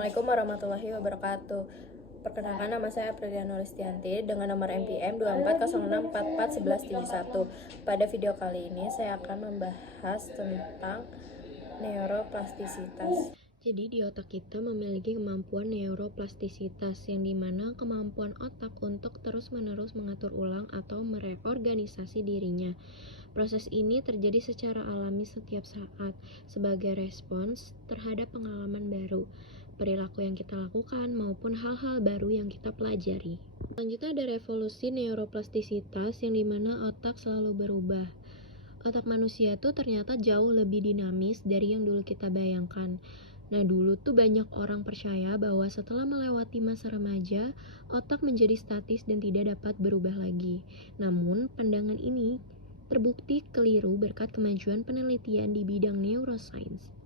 Assalamualaikum warahmatullahi wabarakatuh. Perkenalkan, nama saya Aprilia Nuristianti dengan nomor NPM 2406441171. Pada video kali ini saya akan membahas tentang neuroplastisitas. Jadi di otak kita memiliki kemampuan neuroplastisitas yang dimana kemampuan otak untuk terus-menerus mengatur ulang atau mereorganisasi dirinya. Proses ini terjadi secara alami setiap saat sebagai respons terhadap pengalaman baru, perilaku yang kita lakukan, maupun hal-hal baru yang kita pelajari. Selanjutnya ada revolusi neuroplastisitas yang dimana otak selalu berubah. Otak manusia tuh ternyata jauh lebih dinamis dari yang dulu kita bayangkan. Nah, dulu tuh banyak orang percaya bahwa setelah melewati masa remaja, otak menjadi statis dan tidak dapat berubah lagi. Namun, pandangan ini terbukti keliru berkat kemajuan penelitian di bidang neuroscience.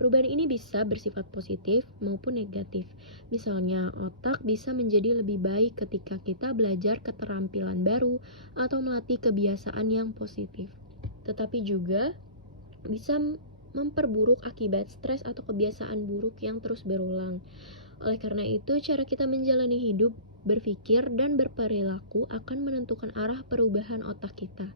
Perubahan ini bisa bersifat positif maupun negatif. Misalnya, otak bisa menjadi lebih baik ketika kita belajar keterampilan baru atau melatih kebiasaan yang positif. Tetapi juga bisa memperburuk akibat stres atau kebiasaan buruk yang terus berulang. Oleh karena itu, cara kita menjalani hidup, berpikir, dan berperilaku akan menentukan arah perubahan otak kita.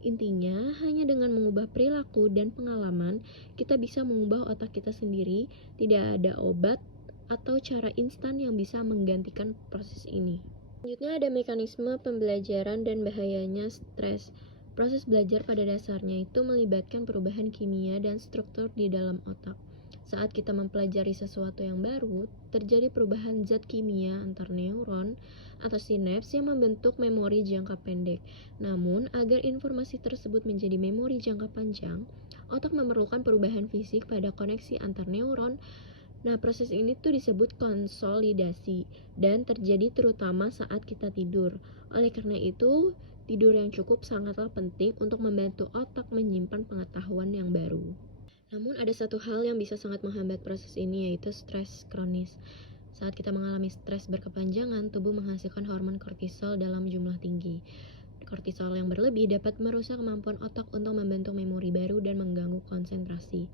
Intinya, hanya dengan mengubah perilaku dan pengalaman, kita bisa mengubah otak kita sendiri. Tidak ada obat atau cara instan yang bisa menggantikan proses ini. Selanjutnya ada mekanisme pembelajaran dan bahayanya stres. Proses belajar pada dasarnya itu melibatkan perubahan kimia dan struktur di dalam otak. Saat kita mempelajari sesuatu yang baru, terjadi perubahan zat kimia antar neuron atau sinaps yang membentuk memori jangka pendek. Namun, agar informasi tersebut menjadi memori jangka panjang, otak memerlukan perubahan fisik pada koneksi antar neuron. Nah, proses ini tuh disebut konsolidasi dan terjadi terutama saat kita tidur. Oleh karena itu, tidur yang cukup sangatlah penting untuk membantu otak menyimpan pengetahuan yang baru. Namun ada satu hal yang bisa sangat menghambat proses ini, yaitu stres kronis. Saat kita mengalami stres berkepanjangan, tubuh menghasilkan hormon kortisol dalam jumlah tinggi. Kortisol yang berlebih dapat merusak kemampuan otak untuk membentuk memori baru dan mengganggu konsentrasi.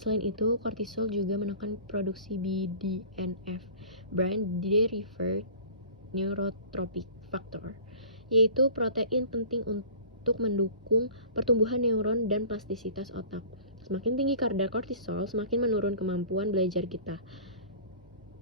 Selain itu, kortisol juga menekan produksi BDNF, Brain Derived Neurotrophic Factor, yaitu protein penting untuk mendukung pertumbuhan neuron dan plastisitas otak. Semakin tinggi kadar kortisol, semakin menurun kemampuan belajar kita.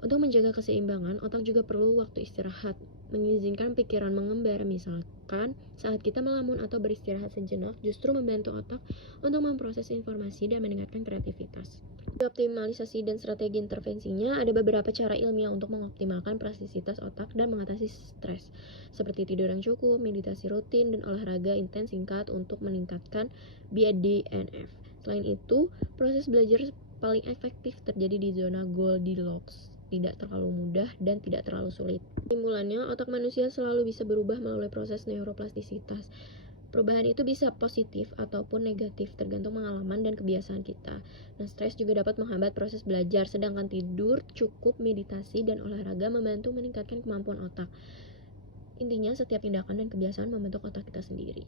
Untuk menjaga keseimbangan, otak juga perlu waktu istirahat, mengizinkan pikiran mengembara. Misalkan saat kita melamun atau beristirahat sejenak, justru membantu otak untuk memproses informasi dan meningkatkan kreativitas. Di optimalisasi dan strategi intervensinya, ada beberapa cara ilmiah untuk mengoptimalkan plastisitas otak dan mengatasi stres, seperti tidur yang cukup, meditasi rutin, dan olahraga intens singkat untuk meningkatkan BDNF. Selain itu, proses belajar paling efektif terjadi di zona Goldilocks, tidak terlalu mudah dan tidak terlalu sulit. Kesimpulannya, otak manusia selalu bisa berubah melalui proses neuroplastisitas. Perubahan itu bisa positif ataupun negatif tergantung pengalaman dan kebiasaan kita. Nah, stres juga dapat menghambat proses belajar, sedangkan tidur cukup, meditasi, dan olahraga membantu meningkatkan kemampuan otak. Intinya, setiap tindakan dan kebiasaan membentuk otak kita sendiri.